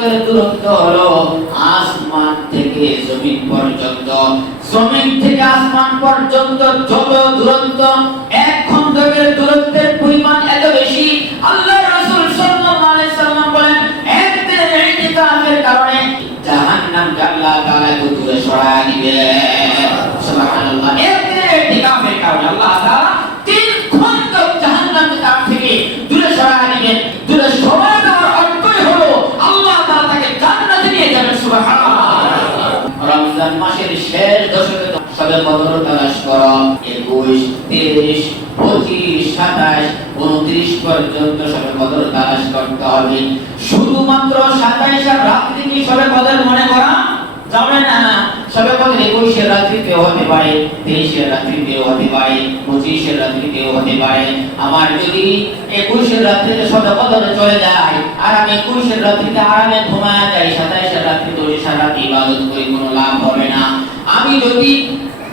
এক দূরত্ব হলো আসমান থেকে জমিন পর্যন্ত। জমিন থেকে আসমান পর্যন্ত যত দূরত্ব, এক খন্দকের দূরত্বের পরিমাণ এত বেশি। আল্লাহ রাসূল সাল্লাল্লাহু আলাইহি সাল্লাম বলেন এক দিনের ইতিকাফের কারণে জাহান্নামকে আল্লাহ তাআলা দূরে সরায় দিবে। সুবহানাল্লাহ। এক দিনের ইতিকাফের কারণে আল্লাহ তাআলা তিন খন্দক জাহান্নামকে তার থেকে দূরে সরায় দিবেন। কদর তালাশ করো। একুশ, তিরিশ, পঁচিশ, সাতাশ, উনত্রিশ পর্যন্ত সবে কদর তালাশ করতে হবে। শুধুমাত্র সাতাইশ আর রাত্রি কি সবে কদর মনে করা যাবে না? না সবে কদর একুশের রাত্রিতেও হতে পারে তেইশের রাত্রিতেও হতে পারে পঁচিশের রাত্রিতেও হতে পারে। আমার যদি একুশের রাত্রিতে সবে কদর চলে যায়, আর আমি একুশের রাত্রিতে আরামে ঘুমায় যাই সাতাইশের রাত্রিতে সারা ইবাদত করে, কোনো লাভ হবে না। আমি যদি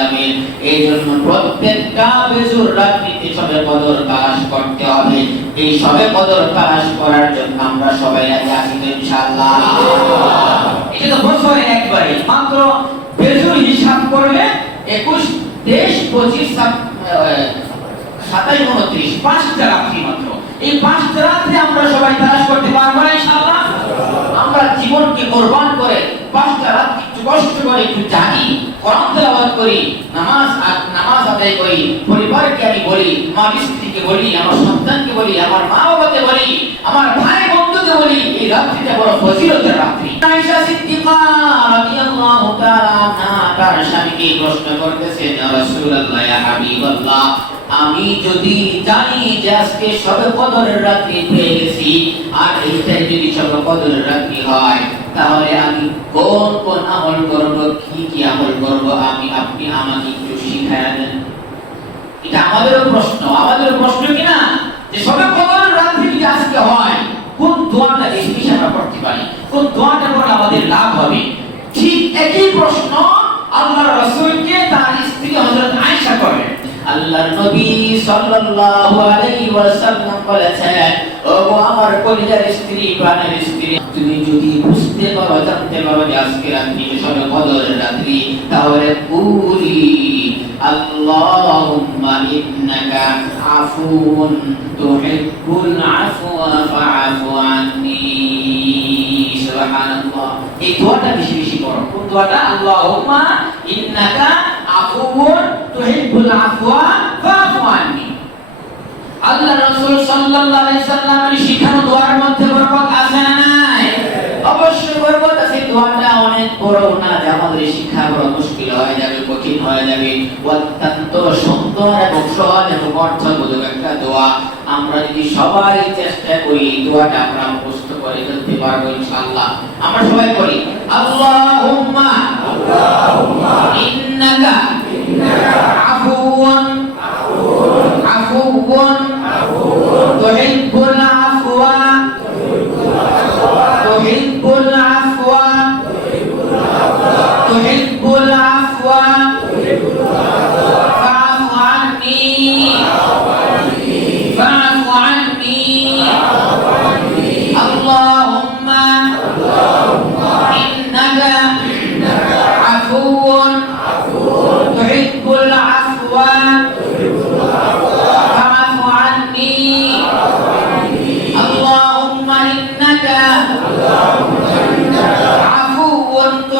যাবে এই জন্য প্রত্যেকটা বেজুর রাত্রিতে সবে কদর তালাশ করতে হবে। এই সবে কদর তালাশ করার জন্য আমরা সবাই আগে আসি ইনশাআল্লাহ। এটা তো বছরে একবারই মাত্র বেজুর হিসাব করলে একুশ তেইশ পঁচিশ সাত- আহ, সাতাইশ উনত্রিশ পাঁচটা রাত্রি মাত্র। এই পাঁচটা রাত্রি আমরা সবাই তালাশ করতে পারব না ইনশাআল্লাহ? আমরা জীবনকে কোরবান করে পাঁচটা রাত্রি কষ্ট করে একটু জানি কোরআন তেলাওয়াত করি, নামাজ নামাজ আদায় করি, পরিবারকে আমি বলি, আমার স্ত্রীকে বলি, আমার সন্তানকে বলি, আমার মা বাবাকে বলি, আমার ভাই বন্ধুকে বলি, এই রাত্রিটা বড় ফজিলতের রাত্রি। আয়েশা সিদ্দিকা রাদিয়াল্লাহু তাআলা আনহা তার স্বামীকে প্রশ্ন করতেছেন, ইয়া রাসূলুল্লাহ, ইয়া হাবিবাল্লাহ, আমি যদি জানি যে আজকে সবে কদরের রাত্রি পেয়ে গেছি, আর এইটাই যদি সবে কদরের রাত্রি হয় তাহলে আমি কোন কোন আমল করব, কি কি আমল করব, আমি, আপনি আমাকে একটু শিখায় দেন। এটা আমাদেরও প্রশ্ন আমাদেরও প্রশ্ন কি না? যে সবে কদরের রাত্রি যদি আজকে হয়, কোন দোয়াটা বেশি বেশি আমরা করতে পারি? কোন দোয়াটা করলে আমাদের লাভ হবে? ঠিক একই প্রশ্ন আল্লাহ রাসূলকে তার স্ত্রী হযরত আয়েশা করেন। আল্লাহর নবী সাল্লাল্লাহু আলাইহি ওয়াসাল্লাম বলেছেন আমার কলিজার স্ত্রী, প্রাণের স্ত্রী, তুমি যদি বুঝতে পারো, জানতে পারো যে আজকে রাত্রি সবে কদরের রাত্রি, তাহলে কুলি আল্লাহুম্মা ইন্নাকা আফুন তুহিব্বুল আফওয়া ফাআফু আন্নী। সুবহানাল্লাহ। এই দোয়াটা বেশি বেশি করো কোন দোয়াটা? আল্লাহুম্মা ইন্নাকা আফুন তুহিব্বুল আফওয়া ফাআফু আন্নী। আল্লাহ রাসূল সাল্লাল্লাহু আলাইহি সাল্লামের শিখানো দোয়ার মধ্যে বরকত আছে না নাই? অবশ্যই বরকত আছে দোয়াটা অনেক বড় না যে আমাদের শিক্ষা বড় মুশকিল হয়ে যাবে কঠিন হয়ে যাবে। অত্যন্ত সুন্দর এবং সহজ এবং অর্থবোধক একটা দোয়া। আমরা যদি সবাই চেষ্টা করি দোয়াটা আমরা মুখস্থ করে ফেলতে পারব ইনশাআল্লাহ। আমরা সবাই করি আল্লাহুম্মা আল্লাহুম্মা ইন্নাকা ইন্নাকা আফুওয়ান আফুওয়ান আফুওয়ান tuhibbul afwa tuhibbul afwa tuhibbul afwa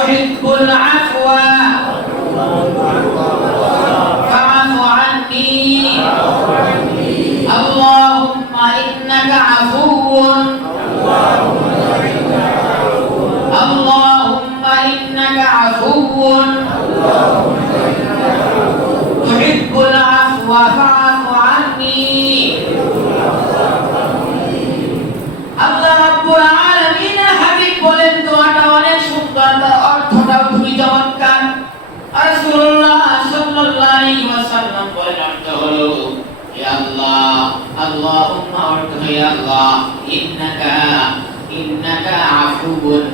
يحب العفو. ইন্নাকা ইন্নাকা আফুবুন।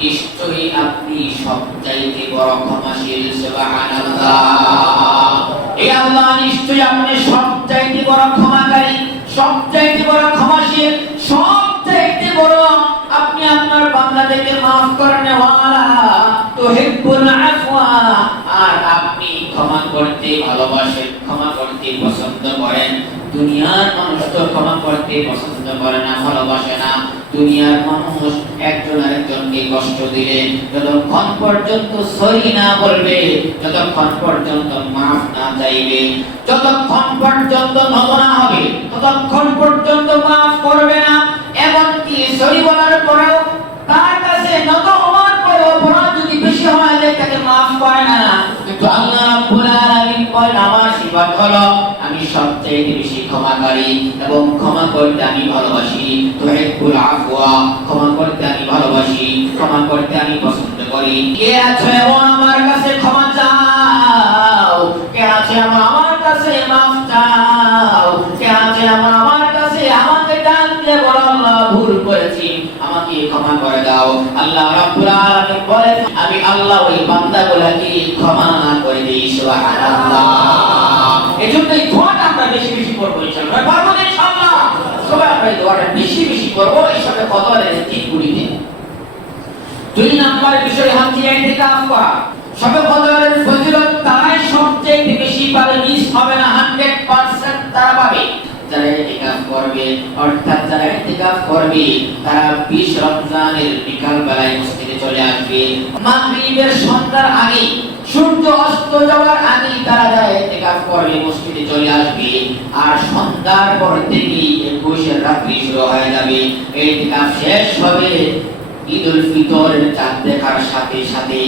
নিশ্চয়ই আপনি সবচাইতে বড় ক্ষমাশীল সুবহানাল্লাহ। এই আল্লাহ, নিশ্চয়ই আপনি সবচাইতে বড় ক্ষমাকারী সবচাইতে বড় ক্ষমাশীল সবচাইতে বড়। আপনি আপনার বান্দাদেরকে মাফ করনে ওয়ালা তুহিব্বুল আফওয়া। আর আপনি ক্ষমা করতে ভালোবাসেন, ক্ষমা করতে পছন্দ করেন। দুনিয়ার মানুষ ক্ষমা করতে পছন্দ করে না, ভালোবাসে না। দুনিয়ার মানুষ একজন আরেকজনকে কষ্ট দিলে যতক্ষণ পর্যন্ত সরি না বলবে, যতক্ষণ পর্যন্ত মাফ না চাইবে, যতক্ষণ পর্যন্ত নত না হবে, ততক্ষণ পর্যন্ত মাফ করবে না। এমনকি সরি বলার পরেও তার কাছে নত হওয়ার পরেও অপরাধ যদি বেশি হয় তাকে মাফ করে না। কিন্তু আল্লাহ রাব্বুল আলামিন বলেন, আমার সিফাত হলো সবচেয়ে বেশি ক্ষমাকারী এবং ক্ষমা করতে আমি ভালোবাসি। আফওয়া ক্ষমা করতে আমি ভালোবাসি ক্ষমা করতে আমি পছন্দ করি। কে আছে এমন আমার কাছে ক্ষমা চাও? কে আছে এমন আমার কাছে মাফ চাও? কে আছে এমন আমার কাছে আমাকে ডাক দিয়ে বলো, আল্লাহ, ভুল করেছি। আমাকে ক্ষমা করে দাও। আল্লাহ রাব্বুল আলামিন বলেন, আমি আল্লাহ ওই বান্দাগুলোকে ক্ষমা করে দিই, সুবহানাল্লাহ। এজন্য এই দোয়াটা আমরা বেশি করব পারব না আমরা বেশি বেশি করব, এই কুড়ি দিন। দুই নাম্বার বিষয় হচ্ছে করা সবে কদরের ফজিলত তারাই সবচেয়ে বেশি পাবে মিস হবে না 100% তারা পাবে। যারা ইতিকাফ করবে, অর্থাৎ যারা ইতিকাফ করবে, তারা 20 রমজানের বিকাল বেলায় মসজিদে চলে আসবে। মাগরিবের সন্ধ্যার আগে, সূর্য অস্ত যাওয়ার আগে তারা যারা ইতিকাফ করবে, মসজিদে চলে আসবে। আর সন্ধ্যার পর থেকেই একুশের রাত্রি শুরু হয়ে যাবে। ইতিকাফ শেষ হবে ঈদুল ফিতরের চাঁদ দেখার সাথে সাথে।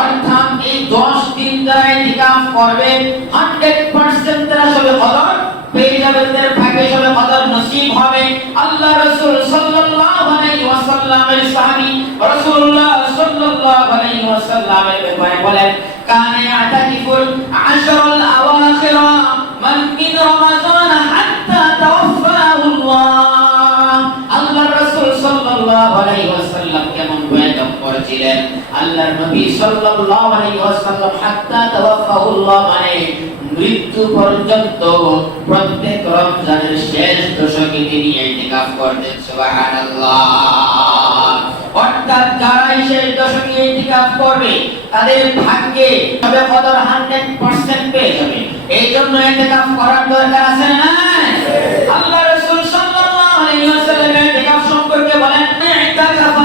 অর্থাৎ এই 10 দিন যারা ইতিকাফ করবে 100% তারা সবে কদর পেয়ে যাবে, তাদের ভাগ্যে সবে কদর নসিব হবে আল্লাহ রাসূল সাল্লাল্লাহু আলাইহি ওয়াসাল্লামের সাহাবী রাসূলুল্লাহ সাল্লাল্লাহু আলাইহি ওয়াসাল্লামের ব্যাপারে বলেন, কানে ইয়াতাকিফুল আশরাল আওয়াখির, মান মিন রমাদান হাত্তা তাওফাহু আল্লাহ আল্লাহ রাসূল সাল্লাল্লাহু আলাইহি ওয়াসাল্লাম কেমন বয়ান করেছিলেন? আল্লাহর নবী সাল্লাল্লাহু আলাইহি ওয়াসাল্লাম হাত্তা তাওয়াফাহুল্লাহ মানে মৃত্যু পর্যন্ত প্রত্যেক রমজানের শেষ দশকে তিনি ইতিকাফ করতেন, সুবহানাল্লাহ। অর্থাৎ যারা শেষ দশকে করবে, তাদের ভাগ্যে তবে কদর 100% পেয়ে যাবে। এই জন্য ইতিকাফ করার দরকার আছে না? আল্লাহ সাল্লাল্লাহু আলাইহি ওয়াসাল্লাম সম্পর্কে বলেন ইতিকাফা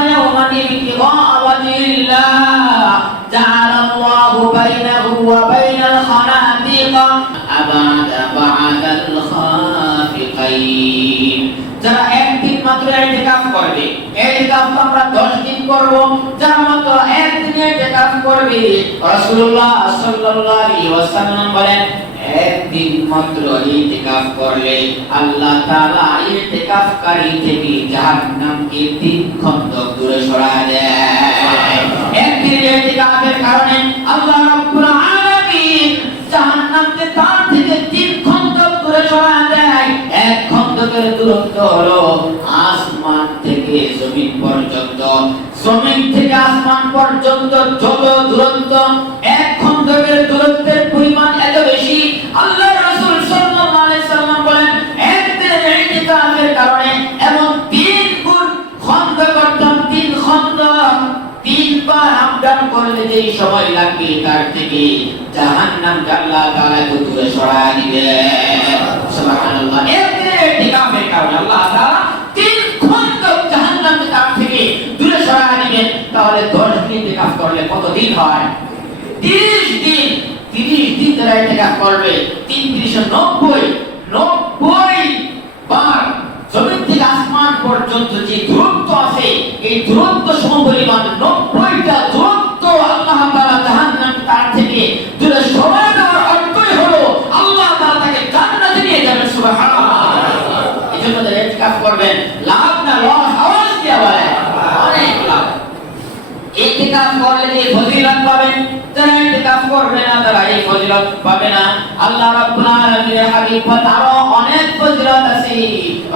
ওয়াজিল্লাহ। জাআলাল্লাহু বাইনাহু ওয়া বাইনাল খানাতিক আবাদা বা'দাল খাফিকাইন যারা একদিন মাত্র ইতিকাফ করবে ইতিকাফ আমরা 10 দিন করব। রাসূলুল্লাহ সাল্লাল্লাহু আলাইহি ওয়াসাল্লাম বলেন, একদিন মাত্র ইতিকাফ করলে আল্লাহ তাআলা ইতিকাফকারী থেকে একদিন কারণে আল্লাহ রাব্বুল খন্ডকের দূরত্ব হলো আসমান থেকে জমিন পর্যন্ত। জমিন থেকে আসমান পর্যন্ত যত দূরত্ব এক খন্ডকের দূরত্বের পরিমাণ এত বেশি। আল্লাহ রাসূল সাল্লাল্লাহু আলাইহি সাল্লাম বলেন, এক দিনের ইতিকাফের কারণে এমন তিন গুণ খন্ড করতাম, তিন খন্ড তিনবার আপডাউন করলে যে সময় লাগবে তার থেকে। জাহান্নাম আল্লাহ তাআলা দূরে সরায় দিবে। সুবহানাল্লাহ। ইতিকাফের কারণে আল্লাহ তাআলা জাহান্নাম তার থেকে দূরে সরায় তাহলে 10 দিন ইতিকাফ করলে কত দিন হয়? 30 দিন। 30 দিন ইতিকাফ করবে। 3 30 90 90 বার জমিন থেকে আসমান পর্যন্ত যে দূরত্ব আছে, এই দূরত্ব সমপরিমাণ 90টা দূরত্ব আল্লাহ তাআলা জাহান্নাম তার থেকে দূরে সরায় দেওয়ার অর্থই হলো আল্লাহ তাআলা তাকে জান্নাত করবে না, তারা এই ফজিলত পাবে না। আল্লাহ রাব্বুল আলামিনের হাবিবত আরও অনেক ফজিলত আছে।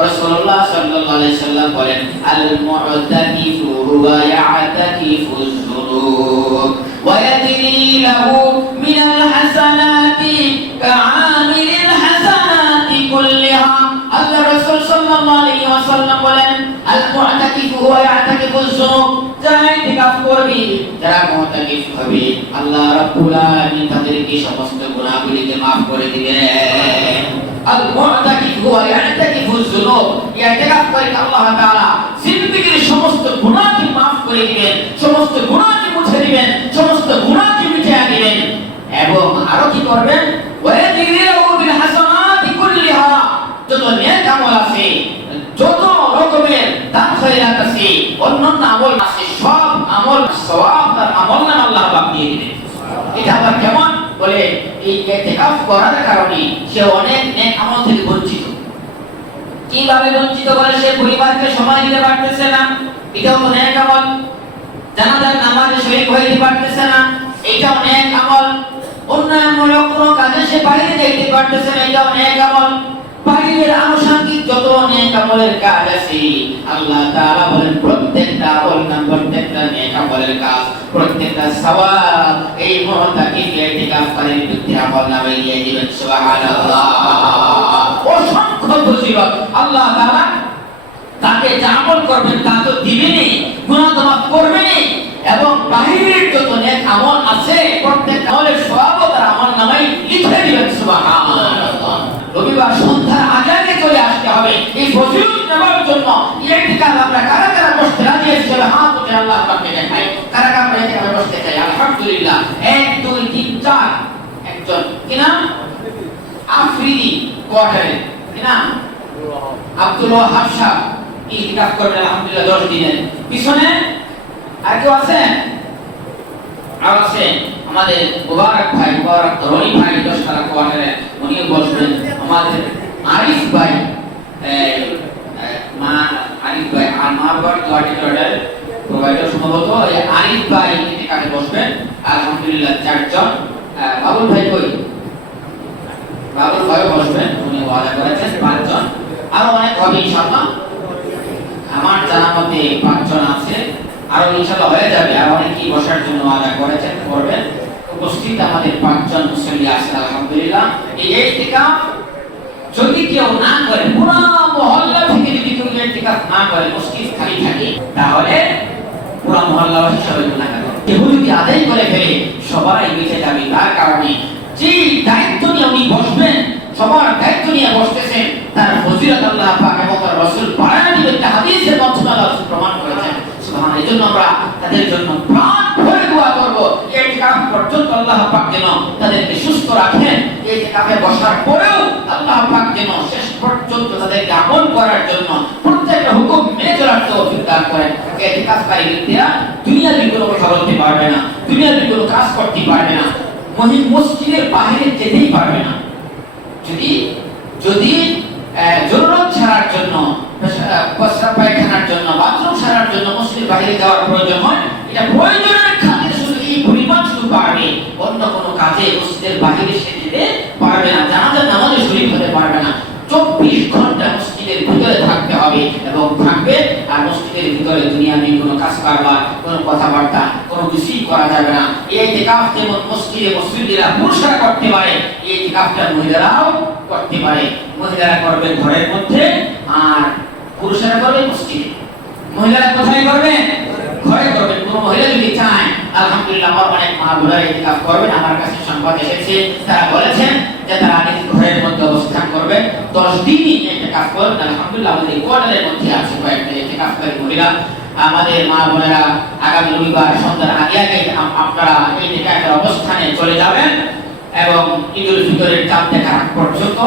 রাসূলুল্লাহ সাল্লাল্লাহু আলাইহি সাল্লাম বলেন আল মু'তাকিফু হুয়া ইয়াতাকিফু যুনুব ওয়া ইয়াদরি লাহু মিনাল হাসানাতি কাআমিলিল রাসূল সাল্লাল্লাহু আলাইহি ওয়াসাল্লাম বলেন আল মু'তাকিফু হুয়া ইয়াতাকিফু যুনুব। যারা ইতিকাফ করবে, যারা মুতাকিফ হবে, আল্লাহ রাব্বুল আলামিন তাদেরকে সমস্ত গুনাহগুলিকে maaf করে দিবেন। আল মুতাকিফ হুয়া ইয়াতাকিফু যুনুব। ইতিকাফ করে আল্লাহ তাআলা জিন্দেগীর সমস্ত গুনাহকে maaf করে দিবেন, সমস্ত গুনাহকে মুছে দিবেন, সমস্ত গুনাহকে মিটিয়ে দিবেন। এবং আরও কি করবেন? হাসানাতি কুল্লিহা অনেক কীভাবে বঞ্চিত বলে সে পরিবারকে সময় দিতে পারতেছে না? এটাও তো নেক আমল। জানাজার নামাজে শরীক হইতে পারতেছে না। এটাও নেক আমল। উন্নয়নমূলক কোনো কাজে সে বাইরে যাইতে পারতেছে না, এটাও নেক আমল। বাইরের আনুষঙ্গিক যত নেক আমলের কাজ আছে, আল্লাহ তাআলা বলেন প্রত্যেকটা আমল নাম, প্রত্যেকটা নেক আমলের কাজ, প্রত্যেকটা সওয়াব এই মুতাকিফ ইতিকাফ করে ব্যক্তি আমল নামে দিয়ে দিবেন সুবহানাল্লাহ। অসংখ্য ফজিলত। আল্লাহ তাআলা তাকে যা আমল করবেন তা তো দিবেনই, গুনাহ মাফ করবেনই। এবং বাহিরের যত নেক আমল আছে প্রত্যেক আমলের সওয়াব তার আমল নামাই লিখে দিবেন, সুবহানাল্লাহ। রবিবার সন্ধ্যার আগে চলে আসতে হবে। এই ফজিলত নেওয়ার জন্য ইলেকট্রিক্যাল আমরা কারা কারা বসতে রাজি আছি চলে হাত উঠে আল্লাহ পাকে দেখাই কারা কারা আমরা এখানে বসতে চাই? আলহামদুলিল্লাহ। এক, দুই, তিন, চার। একজন। কি নাম? আফ্রিদি কোয়ার্টারে। কি নাম? আব্দুল ওয়াহাব সাহেব ইতিকাফ করবেন? আলহামদুলিল্লাহ, দশ দিনের। পিছনে আর কেউ আছেন আর আছেন আমাদের মুবারক ভাই, মুবারক রনি ভাই দশ টাকা কোয়ার্টারে। উনিও বসবেন। আমাদের আরিফ ভাই মা, আরিফ ভাই, আর মা বাবার কোয়ার্টারে প্রোভাইডার সম্ভবত আরিফ ভাই ইতিকাফে বসবেন। আলহামদুলিল্লাহ, চারজন। বাবুল ভাই কই? বাবুল ভাই বসবেন, উনি ওয়াদা করেছেন, পাঁচজন। আরও অনেক হবে, ইনশাআল্লাহ। আমার জানা মতে পাঁচজন আছে। আরও ইনশাআল্লাহ হয়ে যাবে। আর অনেকেই বসার জন্য ওয়াদা করেছেন, করবেন। উপস্থিত আমাদের পাঁচজন মুসল্লি আছেন, আলহামদুলিল্লাহ। এই ইতিকাফ যদি কেউ না করে, পুরো মহল্লা থেকে যদি কেউ ইতিকাফ না করে, মসজিদ খালি থাকে, তাহলে পুরো মহল্লাবাসী সবাই করে কেউ যদি আদায় করে ফেলে, সবাই বেঁচে যাবে। তার কারণে যে দায়িত্ব নিয়ে উনি বসবেন, সবার দায়িত্ব নিয়ে বসতেছেন, তার ফজিলত আল্লাহ পাক এবং তার রাসূল বাড়ায় দিবেন হাদিসের মাধ্যমে আল্লাহ প্রমাণ করেছেন। সুবহান এই জন্য আমরা তাদের জন্য প্রাণ ভরে দোয়া করব। এই কাম পর্যন্ত আল্লাহ পাক যেন তাদেরকে সুস্থ রাখেন। এই কামে বসার পরেও আল্লাহ পাক যেন শেষ পর্যন্ত তাদেরকে আমল করার জন্য প্রত্যেকটা হুকুম মেনে চলার তৌফিক দান করেন। এই কাজকারী ব্যক্তিরা দুনিয়ার কোনো কথা বলতে পারবে না, দুনিয়ার কোনো কাজ করতে পারবে না মহিম মসজিদের বাইরে যেতেই পারবে না। যদি যদি জরুরত ছাড়ার জন্য প্রস্রাব পায়খানার জন্য, বাথরুম ছাড়ার জন্য মসজিদের বাইরে যাওয়ার প্রয়োজন হয়। এটা প্রয়োজনের খাতে শুধু এই পরিমাণ শুধু পারবে। অন্য কোনো কাজে মসজিদের বাইরে সে যেতে পারবে না জানাজার নামাজে শরীর হতে পারবে না। চব্বিশ ঘণ্টা মসজিদের ভিতরে থাকতে হবে এবং থাকবে, আর মসজিদের ভিতরে দুনিয়াবি কোনো কাজ কারবার, কোনো কথাবার্তা, কোনো কিছুই করা যাবে না। এই টেকাফ যেমন মসজিদে মসজিদেরা পুরুষরা করতে পারে, এই টেকাফটা মহিলারাও করতে পারে। মহিলারা করবে ঘরের মধ্যে, আর পুরুষেরা করবে মসজিদে মহিলারা কোথায় করবে? ঘরে করবেন কোন মহিলা যদি চায়, আলহামদুলিল্লাহ আমার অনেক মা বোনেরা ইতিকাফ করবেন, আমার কাছে সংবাদ এসেছে, তারা বলেছেন যে তারা নিজ ঘরের মধ্যে অবস্থান করবে। দশ দিনই ইতিকাফ করবেন। আলহামদুলিল্লাহ আমাদের কোয়ার্টারের মধ্যে আছে কয়েকটা ইতিকাফকারী মহিলা। আমাদের মা বোনেরা আগামী রবিবার, সন্ধ্যার আগে আগে আপনারা এই অবস্থানে চলে যাবেন। এবং ঈদুল ফিতরের চাঁদ দেখার আগ পর্যন্ত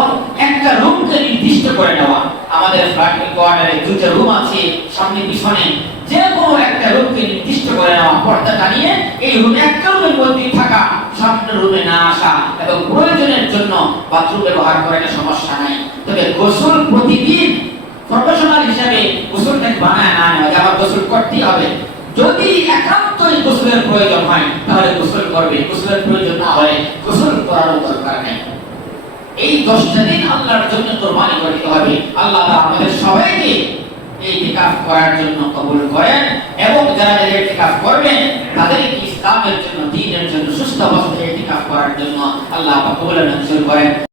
একটা রুমকে নির্দিষ্ট করে নেওয়া। আমাদের ফ্ল্যাট কোয়ার্টারে দুটো রুম আছে, সামনে পিছনে যে কোনো একটা রুমকে নির্দিষ্ট করে নেওয়া। পর্দা টানিয়ে এই রুমে একটা রুমের মধ্যে থাকা সামনে রুমে না আসা এবং প্রয়োজনের জন্য বাথরুম ব্যবহার করে এটা সমস্যা নাই। তবে গোসল প্রতিদিন প্রফেশনাল হিসাবে গোসলটাকে বানায় না নেওয়া। আমার গোসল করতেই হবে। যদি একান্ত অত্যন্তই গোসলের প্রয়োজন হয়, তাহলে গোসল করবে। গোসলের প্রয়োজন না হয় গোসল করার দরকার নেই। এই দশটা দিন আল্লাহর জন্য কোরবানি করতে হবে। আল্লাহ আমাদের সবাইকে এই ইতিকাফ করার জন্য কবুল করেন এবং যারা এই ইতিকাফ করবেন, তাদেরকে ইসলামের জন্য দ্বীনের জন্য সুস্থ অবস্থায় ইতিকাফ করার জন্য আল্লাহ পাক কবুল করেন।